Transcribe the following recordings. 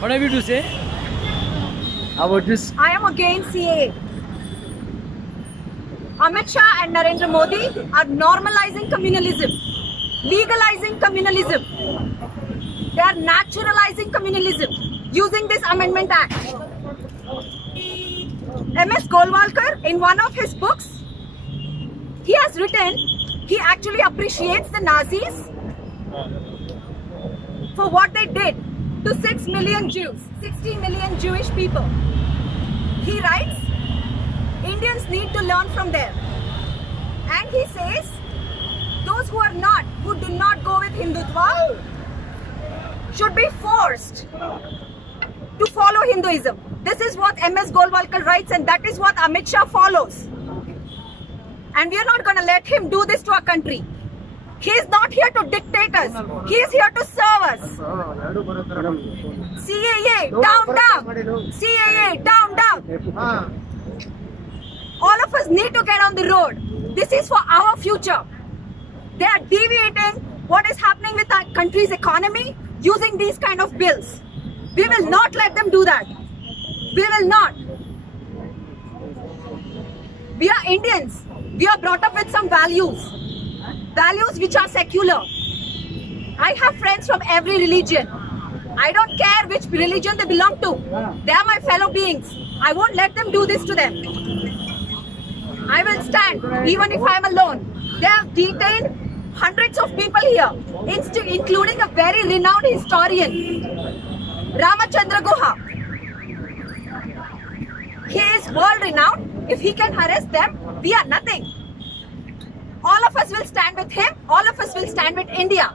What have you to say about this? I am against CAA. Amit Shah and Narendra Modi are normalizing communalism, legalizing communalism. They are naturalizing communalism using this Amendment Act. M.S. Golwalkar, in one of his books, he has written he actually appreciates the Nazis for what they did to 6 million Jews, 60 million Jewish people. He writes, Indians need to learn from there. And he says, those who do not go with Hindutva, should be forced to follow Hinduism. This is what M.S. Golwalkar writes, and that is what Amit Shah follows. And we are not going to let him do this to our country. He is not here to dictate us. He is here to serve us. CAA, down, down. CAA, down, down. All of us need to get on the road. This is for our future. They are deviating what is happening with our country's economy using these kind of bills. We will not let them do that. We will not. We are Indians. We are brought up with some values. Values which are secular. I have friends from every religion. I don't care which religion they belong to. They are my fellow beings. I won't let them do this to them. I will stand even if I am alone. They have detained hundreds of people here, including a very renowned historian, Ramachandra Guha. He is world renowned. If he can harass them, we are nothing. All of us will stand with him. All of us will stand with India.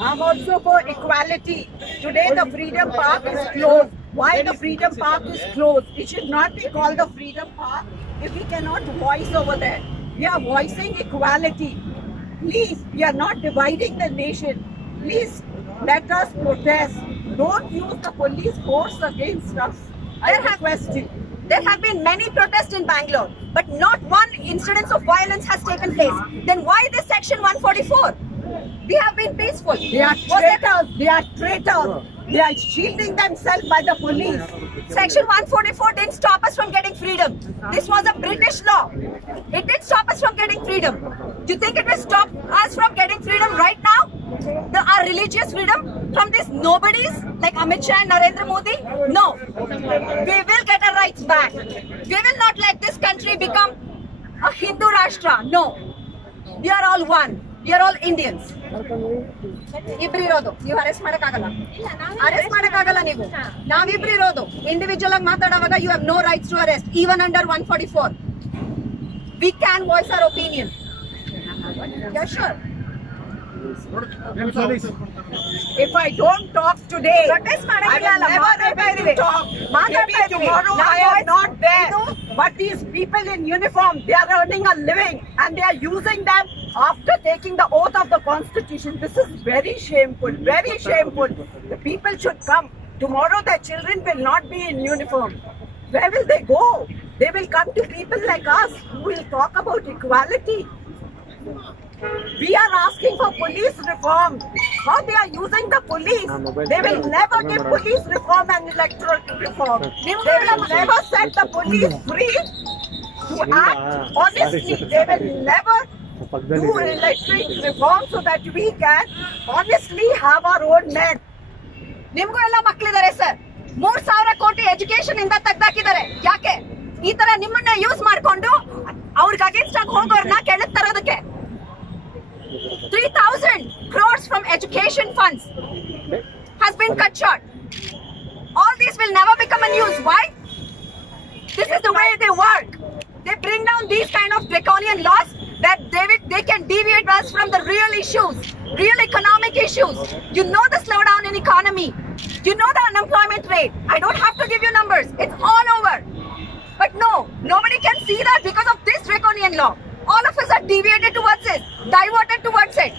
I'm also for equality. Today the Freedom Park is closed. Why the Freedom Park is closed? It should not be called the Freedom Park if we cannot voice over there. We are voicing equality. Please, we are not dividing the nation. Please let us protest. Don't use the police force against us. I request you. There have been many protests in Bangalore, but not one incident of violence has taken place. Then why this section 144? We have been peaceful. They are traitors. They are traitors. They are shielding themselves by the police. Section 144 didn't stop us from getting freedom. This was a British law. It did stop us from getting freedom. Do you think it will stop us from getting freedom right now? Our religious freedom from these nobodies like Amit Shah and Narendra Modi? No. We will get our rights back. We will not let this country become a Hindu Rashtra. No. We are all one. We are all Indians. ಇಬ್ರು ಇರೋದು ನೀವು arrest ಮಾಡಕ್ಕಾಗಲ್ಲ ನೀವು ನಾವಿಬ್ರು ಇರೋದು individual ಆಗಿ ಮಾತಾಡುವಾಗ you have no rights to arrest even under 144 we can voice our opinion sure If I don't talk today, I will never able to talk. Maybe tomorrow I am not there. But these people in uniform, they are earning a living and they are using them after taking the oath of the Constitution. This is very shameful, very shameful. The people should come. Tomorrow their children will not be in uniform. Where will they go? They will come to people like us who will talk about equality. We are asking for police reform. How they are using the police? They will never give police reform and electoral reform. They will never set the police free to act honestly. They will never do electoral reform so that we can honestly have our own men. ನಿಮಗೂ ಎಲ್ಲ ಮಕ್ಕಳಿದ್ದಾರೆ sir 3,000 ಕೋಟಿ education ಇಂದ ತೆಗ್ದಾಕಿದ್ದಾರೆ ಯಾಕೆ ಈ ತರ ನಿಮ್ಮನ್ನ use ಮಾಡ್ಕೊಂಡು ಅವ್ರಿಗೆ ಅಗೇನ್ಸ್ಟ್ ಆಗಿ ಹೋಗೋರ್ನ ಕೆಳಗ್ ತರೋದಕ್ಕೆ 3,000 crores from education funds has been cut short. All these will never become a news. Why? This is the way they work. They bring down these kind of draconian laws that they can deviate us from the real issues, real economic issues. You know the slowdown in economy. You know the unemployment rate. I don't have to give you numbers. It's all over. But no, nobody can see that because of this draconian law. All of us are deviated towards it, diverted towards it.